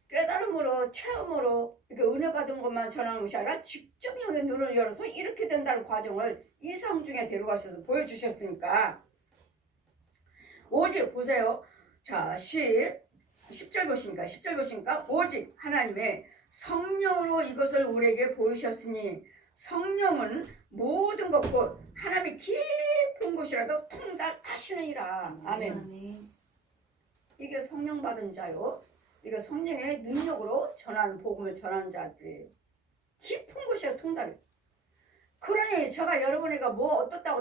깨달음으로 체험으로 이렇게 은혜 받은 것만 전하는 것이 아니라 직접 형의 눈을 열어서 이렇게 된다는 과정을 이상 중에 데려가셔서 보여주셨으니까. 오직 보세요. 자, 10절 보시니까 오직 하나님의 성령으로 이것을 우리에게 보이셨으니 성령은 모든 것 곧 하나님의 깊은 곳이라도 통달하시느니라. 아멘. 이게 성령 받은 자요. 이게 성령의 능력으로 전하는 복음을 전하는 자들이에요. 깊은 곳이라 통달해. 그러니 제가 여러분이가 뭐 어떻다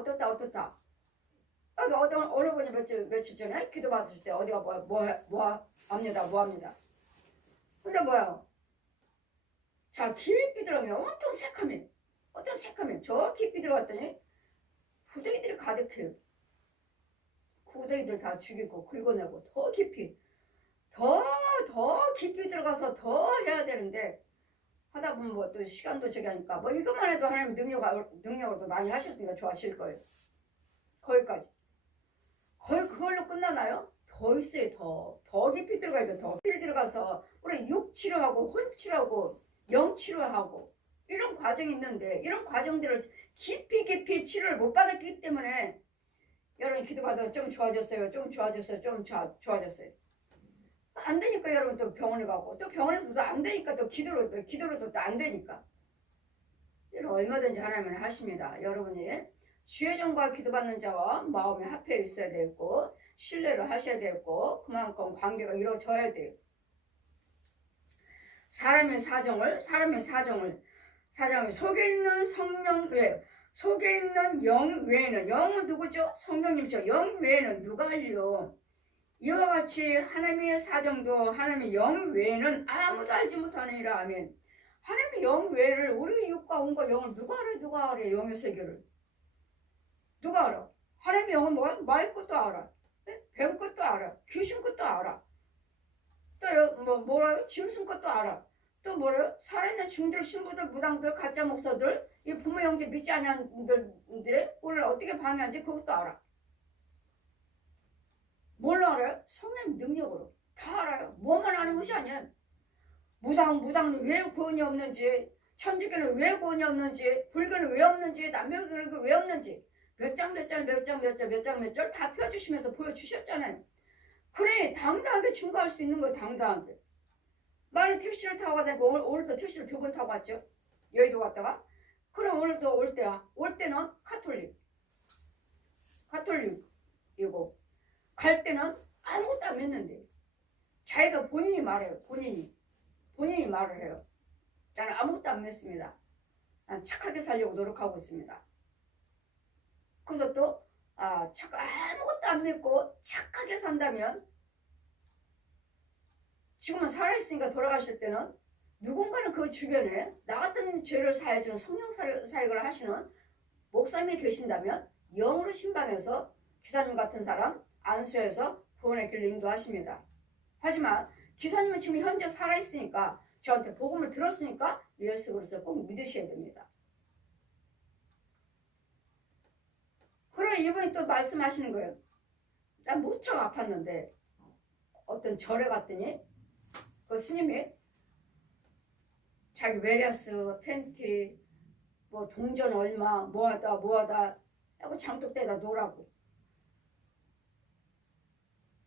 어느 분이 며칠 전에 기도 받으실 때 어디가 뭐 합니다. 근데 뭐야? 자, 깊이 들어가면 온통 새카매. 저 깊이 들어갔더니 후대기들이 가득해요. 구덩이들 다 죽이고 긁어내고 더 깊이 더 깊이 들어가서 더 해야 되는데 하다 보면 뭐 또 시간도 저기 하니까 뭐 이것만 해도 하나님 능력으로 많이 하셨으니까 좋아하실 거예요. 거기까지. 거의 그걸로 끝나나요? 더 있어요. 더 깊이 들어가야 돼. 더 깊이 들어가서 우리 육 치료하고 혼 치료하고 영 치료하고 이런 과정이 있는데 이런 과정들을 깊이 치료를 못 받았기 때문에 여러분 기도받아 좀 좋아졌어요. 좋아졌어요. 안 되니까 여러분 또 병원에 가고 또 병원에서도 안 되니까 또 기도로도 또 안 되니까 여러분 얼마든지 하나님은 하십니다. 여러분이 주의 종과 기도받는 자와 마음이 합해 있어야 되고 신뢰를 하셔야 되고 그만큼 관계가 이루어져야 돼요. 사람의 사정을 속에 있는 성령 외 속에 있는 영 외에는 영은 누구죠? 성령님이죠. 영 외에는 누가 알려? 이와 같이 하나님의 사정도 하나님의 영 외에는 아무도 알지 못하느니라. 아멘. 하나님의 영 외를 우리 육과 혼과 영을 누가 알아? 영의 세계를 누가 알아? 하나님의 영은 뭐야? 말 것도 알아, 배울 것도 알아, 귀신 것도 알아, 또 뭐라 짐승 것도 알아, 또 뭐라 살아있는 중들 신부들 무당들 가짜 목사들 이 부모 형제 믿지 않는 분들의 오늘 어떻게 방해하는지 그것도 알아. 뭘로 알아요? 성령 능력으로 다 알아요. 뭐만 아는 것이 아니야. 무당은 왜 구원이 없는지, 천주교는 왜 구원이 없는지, 불교는 왜 없는지, 남녀교는 왜 없는지 몇 장 다 펴주시면서 보여주셨잖아요. 그래 당당하게 증거할 수 있는 거예요. 당당하게. 많은 택시를 타고 가다니까 오늘도 택시를 2번 타고 왔죠. 여의도 갔다가. 그럼 오늘도 올 때는 카톨릭이고 갈 때는 아무것도 안 했는데 자기가 본인이 말해요. 본인이 말을 해요. 나는 아무것도 안 맺습니다. 난 착하게 살려고 노력하고 있습니다. 그래서 또 아무것도 안 맺고 착하게 산다면 지금은 살아있으니까 돌아가실 때는 누군가는 그 주변에 나 같은 죄를 사해주는 성령 사역을 하시는 목사님이 계신다면 영으로 신방해서 기사님 같은 사람 안수해서 구원의 길을 인도하십니다. 하지만 기사님은 지금 현재 살아있으니까 저한테 복음을 들었으니까 예수 그리스도 꼭 믿으셔야 됩니다. 그럼 이분이 또 말씀하시는 거예요. 난 무척 아팠는데 어떤 절에 갔더니 그 스님이 자기 메리아스 팬티 뭐 동전 얼마 뭐하다 하고 장독대에다 놓으라고.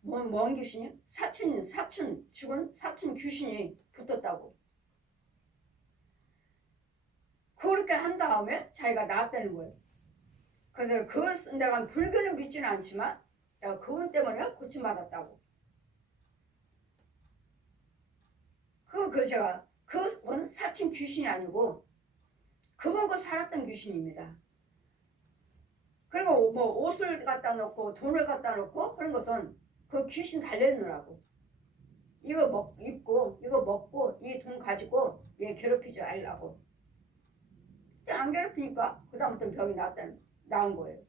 뭔 귀신이요? 죽은 사촌 귀신이 붙었다고. 그렇게 한 다음에 자기가 나았다는 거예요. 그래서 내가 불교는 믿지는 않지만 내가 그분 때문에 고침받았다고. 그건 사친 귀신이 아니고 그건 살았던 귀신입니다. 그리고 뭐 옷을 갖다 놓고 돈을 갖다 놓고 그런 것은 그 귀신 달래느라고. 이거 입고 이거 먹고 이 돈 가지고 얘 괴롭히지 말라고. 안 괴롭히니까 그 다음부터 병이 나은 거예요.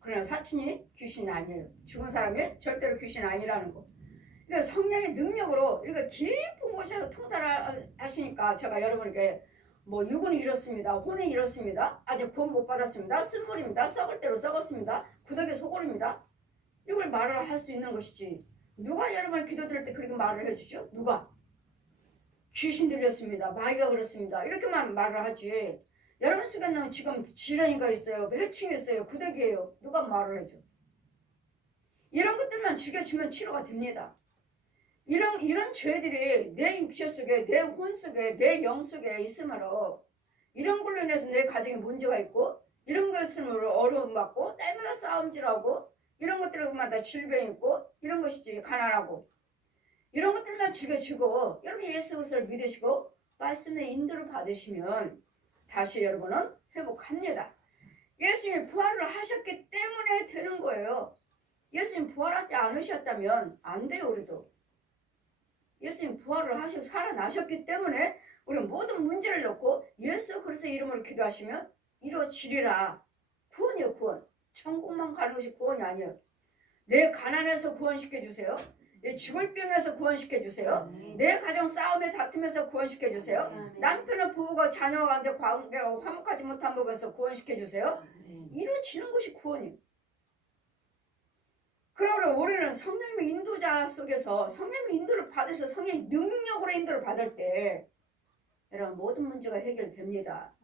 그러나 사춘이 귀신이 아니에요. 죽은 사람이 절대로 귀신 아니라는 거. 그러니까 성령의 능력으로 이렇게 깊은 곳에서 통달하시니까 제가 여러분에게 뭐 육은 이렇습니다. 혼은 이렇습니다. 아직 구원 못 받았습니다. 쓴물입니다. 썩을 대로 썩었습니다. 구더기 소골입니다. 이걸 말을 할 수 있는 것이지. 누가 여러분 기도 드릴 때 그렇게 말을 해주죠? 누가? 귀신 들렸습니다. 마귀가 그렇습니다. 이렇게만 말을 하지. 여러분 속에는 지금 질환이가 있어요. 해충이 있어요. 구더기예요. 누가 말을 해줘? 이런 것들만 죽여주면 치료가 됩니다. 이런 죄들이 내 육체 속에, 내 혼 속에, 내 영 속에 있으므로 이런 걸로 인해서 내 가정에 문제가 있고 이런 것으로 어려움 받고 때마다 싸움질하고 이런 것들마다 질병이 있고 이런 것이지. 가난하고 이런 것들만 죽여주고 여러분 예수 그리스도를 믿으시고 말씀의 인도를 받으시면 다시 여러분은 회복합니다. 예수님이 부활을 하셨기 때문에 되는 거예요. 예수님 부활하지 않으셨다면 안 돼요. 우리도 예수님 부활을 하시고 살아나셨기 때문에 우리는 모든 문제를 놓고 예수 그리스도의 이름으로 기도하시면 이루어지리라. 구원이에요. 구원. 천국만 가는 것이 구원이 아니에요. 내 가난에서 구원시켜 주세요. 내 죽을 병에서 구원시켜 주세요. 내 가정 싸움에 다툼에서 구원시켜 주세요. 남편은 부부가 자녀가 가는데 관계가 화목하지 못한 부분에서 구원시켜 주세요. 이루어지는 것이 구원이에요. 그러므로 우리는 성령님의 인도자 속에서 성령님의 인도를 받으셔서 성령의 능력으로 인도를 받을 때 여러분 모든 문제가 해결됩니다.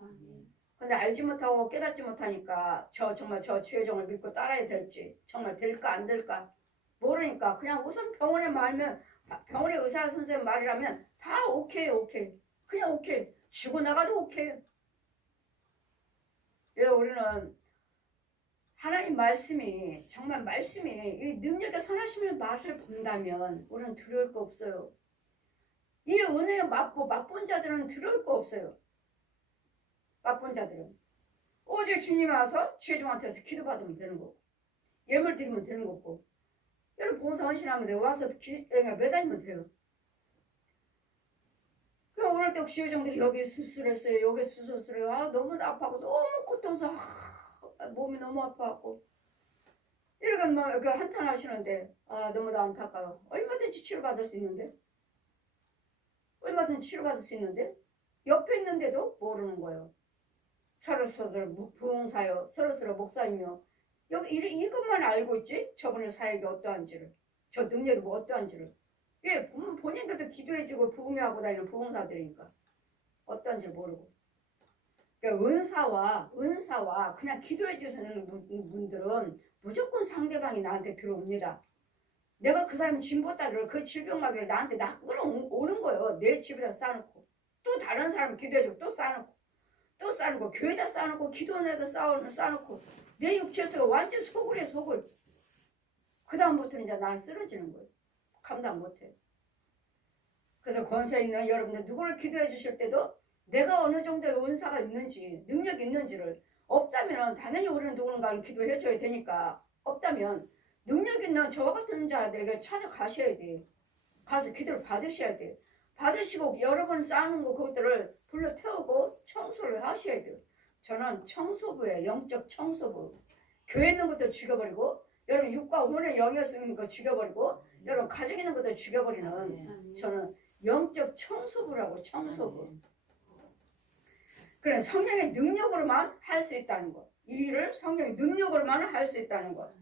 근데 알지 못하고 깨닫지 못하니까 정말 저 주의 종을 믿고 따라야 될지 정말 될까 안 될까 모르니까 그냥 우선 병원에 말면 병원의 의사 선생님 말이라면 다 오케이 그냥 오케이 죽어나가도 오케이. 왜 우리는 하나님 말씀이 정말 말씀이 이 능력의 선하심의 맛을 본다면 우리는 두려울 거 없어요. 이 은혜의 맛본 자들은 두려울 거 없어요. 맛본 자들은 오직 주님 와서 주의 종한테서 기도받으면 되는 거고 예물 드리면 되는 거고 여러분 봉사 헌신하면 돼요. 와서 매달리면 돼요. 그럼 오늘 또 주의 종들이 여기 수술했어요. 여기 수술했어요. 아 너무 아파하고 너무 고통스러워. 몸이 너무 아파하고 이렇게 뭐 한탄 하시는데 아 너무 안타까워. 얼마든지 치료받을 수 있는데 옆에 있는데도 모르는 거예요. 서로 부흥사요. 서로 목사님이요. 여기 이것만 알고 있지. 저분의 사역이 어떠한지를 저 능력이 뭐 어떠한지를 예 본인들도 기도해주고 부흥하고 다니는 부흥사들이니까 어떠한지를 모르고 그러니까 은사와 그냥 기도해 주시는 분들은 무조건 상대방이 나한테 들어옵니다. 내가 그 사람 진보따를 그 질병마귀를 나한테 오는 거예요. 내 집에다 쌓아놓고 또 다른 사람 기도해주고 또 쌓아놓고 교회에다 쌓아놓고 기도원에다 쌓아놓고 내 육체에서 완전 속을 해 속을. 그 다음부터는 이제 나는 쓰러지는 거예요. 감당 못해. 그래서 권세 있는 여러분들 누구를 기도해 주실 때도 내가 어느 정도의 은사가 있는지 능력이 있는지를 없다면 당연히 우리는 누군가를 기도해 줘야 되니까 없다면 능력 있는 저와 같은 자에게 찾아가셔야 돼요. 가서 기도를 받으셔야 돼요. 받으시고 여러분 쌓는 거 그것들을 불러 태우고 청소를 하셔야 돼요. 저는 청소부예요. 영적 청소부. 교회 있는 것도 죽여버리고 여러분 육과 혼의 영역에 있는 거 죽여버리고 여러분 가정에 있는 것도 죽여버리는 저는 영적 청소부라고 청소부. 그래 성령의 능력으로만 할 수 있다는 것. 이 일을 성령의 능력으로만 할 수 있다는 것.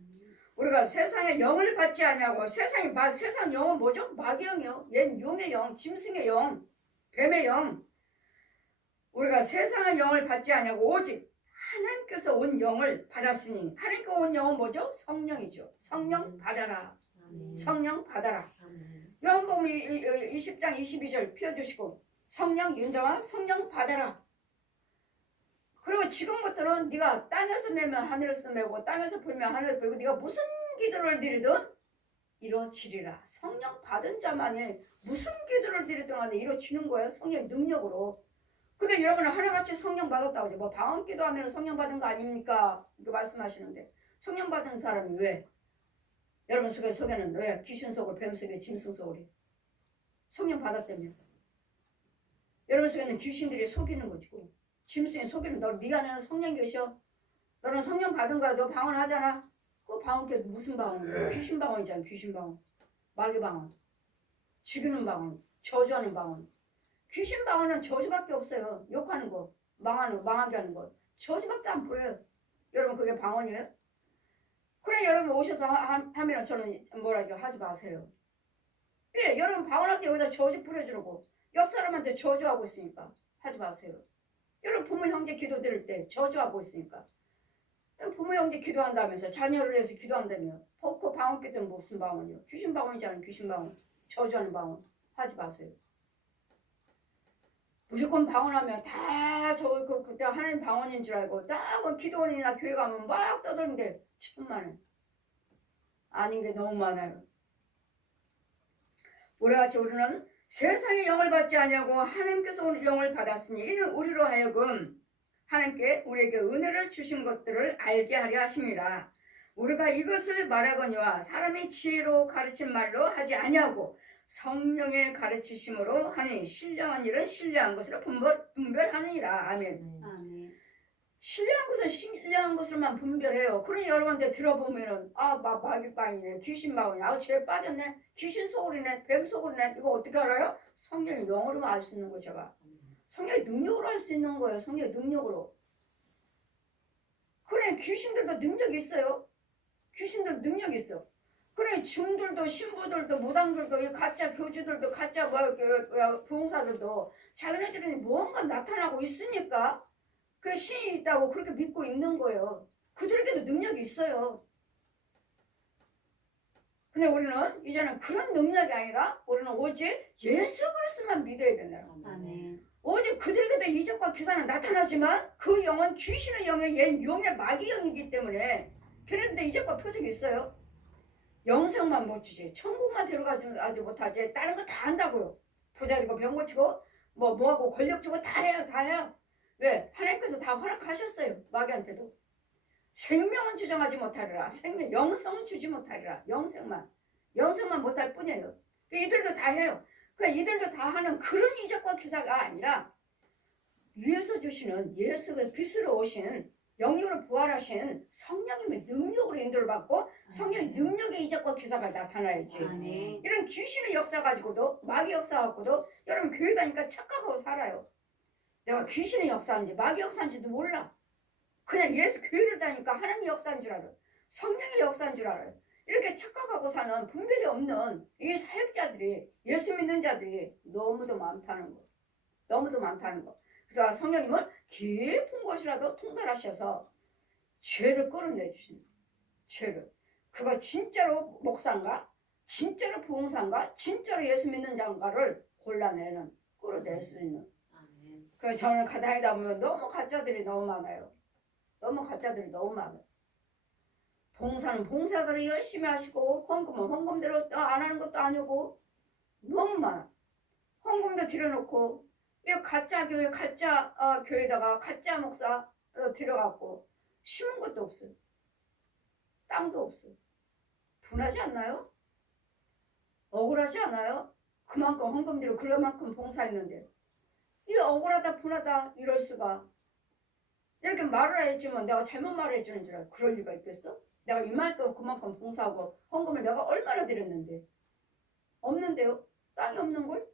우리가 세상의 영을 받지 않냐고. 세상 영은 뭐죠? 마귀 영이요. 얘는 용의 영, 짐승의 영, 뱀의 영. 우리가 세상의 영을 받지 않냐고. 오직 하나님께서 온 영을 받았으니 하나님께 온 영은 뭐죠? 성령이죠. 성령 받아라. 성령 받아라. 요한복음 20장 22절 펴주시고 성령 윤정아 성령 받아라. 그리고 지금부터는 네가 땅에서 매면 하늘에서 매고 땅에서 불면 하늘을 불고 네가 무슨 기도를 드리든 이루어지리라. 성령 받은 자만이 무슨 기도를 드리든 간에 이루어지는 거예요. 성령의 능력으로. 근데 여러분은 하나같이 성령 받았다고 하죠. 뭐 방언 기도하면 성령 받은 거 아닙니까? 이렇게 말씀하시는데 성령 받은 사람이 왜? 여러분 속에는 왜? 귀신 속을, 뱀 속에, 짐승 속을 성령 받았다며. 여러분 속에는 귀신들이 속이는 거지고 짐승이 속이는 네 안에는 성령 계셔. 너는 성령 받은 거야. 너 방언 하잖아. 그 방언 무슨 방언? 귀신 방언이잖아. 귀신 방언. 마귀 방언. 죽이는 방언. 저주하는 방언. 귀신 방언은 저주밖에 없어요. 욕하는 거. 망하게 하는 거. 저주밖에 안 보여요. 여러분 그게 방언이에요? 그래 여러분 오셔서 하면 저는 뭐라고 하지 마세요. 예, 여러분 방언할 때 여기다 저주 뿌려주는 거. 옆 사람한테 저주하고 있으니까 하지 마세요. 여러분 부모 형제 기도 드릴 때 저주하고 있으니까 부모 형제 기도한다면서 자녀를 위해서 기도한다며 그 방언 깼더니 무슨 방언이요? 귀신 방언이지 않은 귀신 방언 저주하는 방언 하지 마세요. 무조건 방언하면 다 그때 하나님 방언인 줄 알고 딱 기도원이나 교회 가면 막 떠드는데 천만에 아닌 게 너무 많아요. 우리같이 우리는 세상의 영을 받지 않냐고 하나님께서 오늘 영을 받았으니 이는 우리로 하여금 하나님께 우리에게 은혜를 주신 것들을 알게 하려 하심이라. 우리가 이것을 말하거니와 사람의 지혜로 가르친 말로 하지 아니하고 성령의 가르치심으로 하니 신령한 일은 신령한 것으로 분별하느니라. 아멘. 신령한 것은 신령한 것으로만 분별해요. 그러니 여러분들 들어보면은 마귀빵이네, 귀신 마귀네, 죄 빠졌네, 귀신 소굴이네, 뱀 소굴이네. 이거 어떻게 알아요? 성령이 영어로만 알 수 있는 거 제가. 성령의 능력으로 할 수 있는 거예요. 성령의 능력으로. 그래 귀신들도 능력이 있어요. 귀신들 능력이 있어. 그래 중들도 신부들도 무당들도 이 가짜 교주들도 가짜 부흥사들도 자기네들이 뭔가 나타나고 있으니까 그 신이 있다고 그렇게 믿고 있는 거예요. 그들에게도 능력이 있어요. 근데 우리는 이제는 그런 능력이 아니라 우리는 오직 예수 그리스도만 믿어야 된다는 겁니다. 아멘. 오직 그들에게도 이적과 기사는 나타나지만 그 영은 귀신의 영의 용의 마귀 영이기 때문에 걔네들도 이적과 표적이 있어요. 영생만 못 주지. 천국만 데려가지 못하지. 다른 거 다 한다고요. 부자 되고 병 고치고 뭐하고 권력 주고 다 해요. 다 해요. 왜? 하나님께서 다 허락하셨어요. 마귀한테도. 생명은 주장하지 못하리라. 영성은 주지 못하리라. 영생만 못할 뿐이에요. 이들도 다 해요. 이들도 다 하는 그런 이적과 기사가 아니라 위에서 주시는 예수가 빛으로 오신 영육으로 부활하신 성령님의 능력으로 인도를 받고 성령의 능력의 이적과 기사가 나타나야지. 아멘. 이런 귀신의 역사 가지고도 마귀 역사 갖고도 여러분 교회 다니까 착각하고 살아요. 내가 귀신의 역사인지 마귀 역사인지도 몰라. 그냥 예수 교회를 다니까 하나님의 역사인 줄 알아요. 성령의 역사인 줄 알아요. 이렇게 착각하고 사는 분별이 없는 이 사역자들이 예수 믿는 자들이 너무도 많다는 거. 너무도 많다는 거. 그래서 성령님은 깊은 곳이라도 통달하셔서 죄를 끌어내 주신다. 죄를. 그거 진짜로 목사인가? 진짜로 부흥사인가? 진짜로 예수 믿는 자인가를 골라내는, 끌어낼 수 있는. 그래서 저는 다니다 보면 너무 가짜들이 너무 많아요. 너무 가짜들이 너무 많아요. 봉사는 봉사대로 열심히 하시고 헌금은 헌금대로 안 하는 것도 아니고 너무 많아. 헌금도 들여놓고 이 가짜 교회 가짜 교회다가 가짜 목사 들여갖고 심은 것도 없어요. 땅도 없어요. 분하지 않나요? 억울하지 않아요? 그만큼 헌금 들여 그만큼 봉사했는데 이 억울하다 분하다 이럴 수가. 이렇게 말을 했지만 내가 잘못 말을 해주는 줄 알아. 그럴 리가 있겠어? 내가 이만큼 그만큼 봉사하고 헌금을 내가 얼마나 드렸는데. 없는데요? 땅이 없는걸?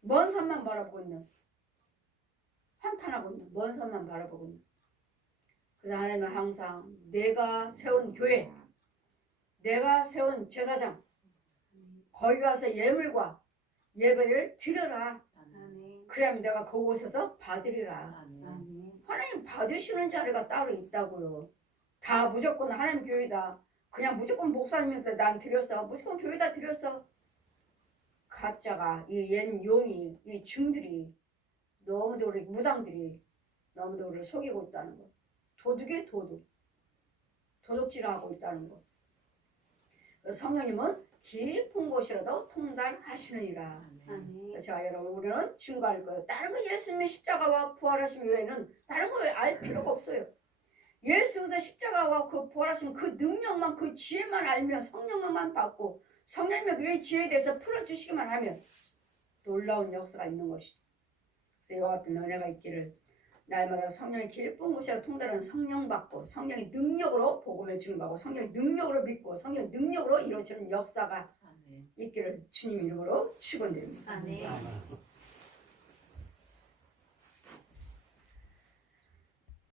먼 산만 바라보고 있는. 한탄하고 있는. 먼 산만 바라보고 있는. 그래서 하나님은 항상 내가 세운 교회, 내가 세운 제사장, 거기 가서 예물과 예배를 드려라. 그러면 내가 그곳에서 받으리라. 하나님 받으시는 자리가 따로 있다고요. 다 무조건 하나님 교회다. 그냥 무조건 목사님한테 난 드렸어. 무조건 교회다 드렸어. 가짜가 이 옛 용이 이 중들이 너무도 우리 무당들이 너무도 우리를 속이고 있다는 거. 도둑이 도둑질하고 있다는 거. 성령님은 깊은 곳이라도 통달하시느니라. 제가 여러분 우리는 증거할 거예요. 다른 거 예수님의 십자가와 부활하심 외에는 다른 거 알 필요가 없어요. 예수께서 십자가와 그 부활하신 그 능력만 그 지혜만 알면 성령만 받고 성령님의 그 지혜에 대해서 풀어주시기만 하면 놀라운 역사가 있는 것이죠. 그래서 이와 같은 은혜가 있기를 날마다 성령의 깊은 곳에 통달하는 성령 받고 성령의 능력으로 복음을 증거하고 성령의 능력으로 믿고 성령의 능력으로 이루어지는 역사가 있기를 주님 이름으로 축원드립니다. 아멘.